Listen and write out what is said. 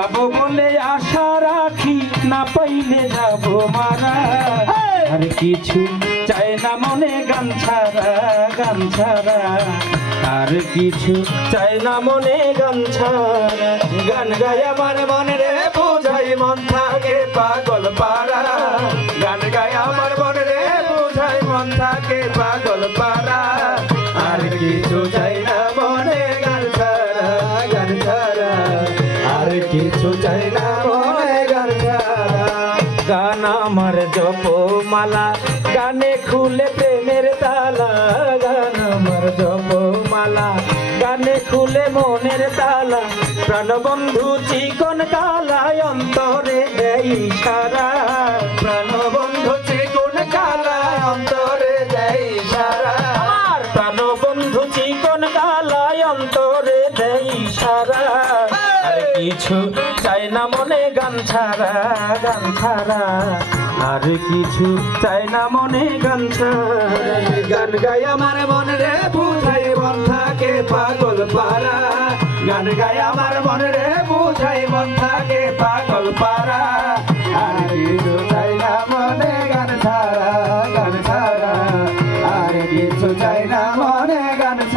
পাবো বলে আশা রাখি, না পাইলে যাব মারা। আর কিছু চাই না মনে গান ছাড়া, গান ছাড়া। আর কিছু চাই না মনে গান ছাড়া। গান গায় আমার মনে রে বুঝাই মন থাকে পাগল পারা। গান গায় আমার মনে রে বুঝাই মন থাকে পাগল পারা। আর কিছু চাই না মনে গান ছাড়া, গান ছাড়া। আর কিছু চাই না মনে গান ছাড়া। গান আমার জপমালা, গানে খুলে প্রেমের তালা। গান আমার জপমালা, গানে খুলে মনের তালা। প্রাণবন্ধু চিকন কালায় অন্তরে দেই সারা। প্রাণবন্ধু চিকন কালায় অন্তরে দেই সারা। আমার প্রাণবন্ধু চিকন কালায় অন্তরে দেই সারা। আর কিছু চাই না মনে গান ছাড়া, গান ছাড়া। আর কিছু চাই না মনে গান ছাড়া। গান গায় আমার মনে রে বুঝাই মন থাকে পাগল পারা। গান গায় আমার মনে রে বুঝাই মন থাকে পাগল পারা। আর